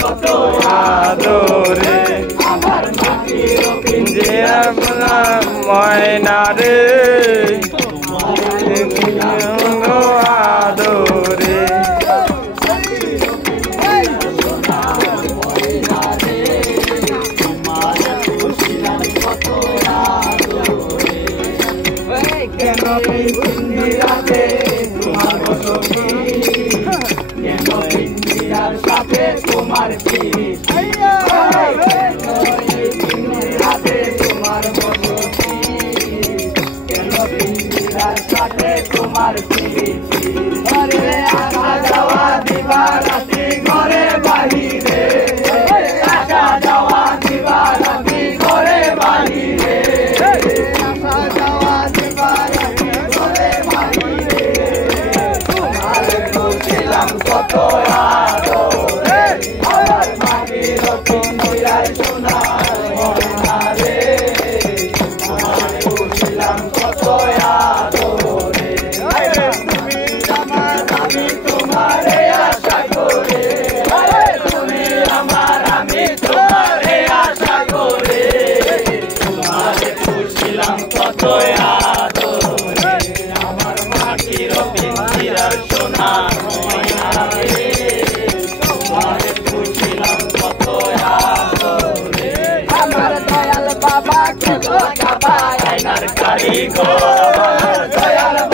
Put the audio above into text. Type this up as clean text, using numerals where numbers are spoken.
কত আদরে আমার মাটির পিঞ্জিরা ময়না রে আদরে কেন পিঞ্জিরাতে তোমার বসতি কেন পিঞ্জিরার সাথে তোমার পিঞ্জিরাতে তোমার বসতি কেন পিঞ্জিরার সাথে তোমার ঘরে আসা যাওয়া দিবা রাতি ঘরে বাহিরে আসা যাওয়া দিবা রাতি ঘরে বাহিরে আসা যাওয়া দিবা রাতি ঘরে বাহিরে তোমার খুঁজছিলাম কত আদরে আমার মাটির পিঞ্জিরায় সোনার ময়না রে তোমার খুঁজছিলাম কত আদরে তুমি আমার আমি তোমারে আশা করে তুমি আমার আমি তোমারে আশা করে তোমারে খুঁজছিলাম কত আদরে আমার মাটির পিঞ্জিরার সোনার ময়না রে তোমারে খুঁজছিলাম কত আদরে আমার দয়াল বাবা কত কাবা আয়নার কারিগর।